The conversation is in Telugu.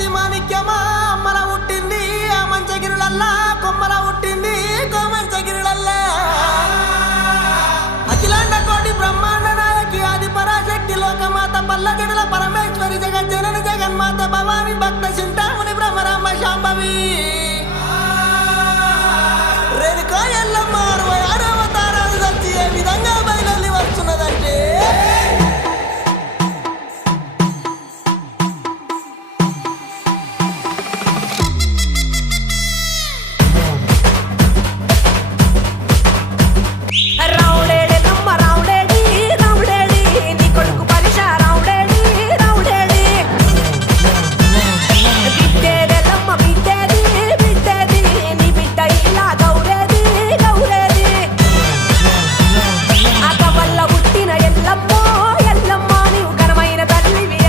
ఆది మాణిక్యమా అమ్మల పుట్టింది ఆ మంచగిరులల్లా కొమ్మల పుట్టింది కోమంచగిరులల్లా అఖిలాండ కోటి బ్రహ్మాండ నాయకి ఆది పరాశక్తి లోకమాత పల్లజడుల పరమేశ్వరి జగజ్జన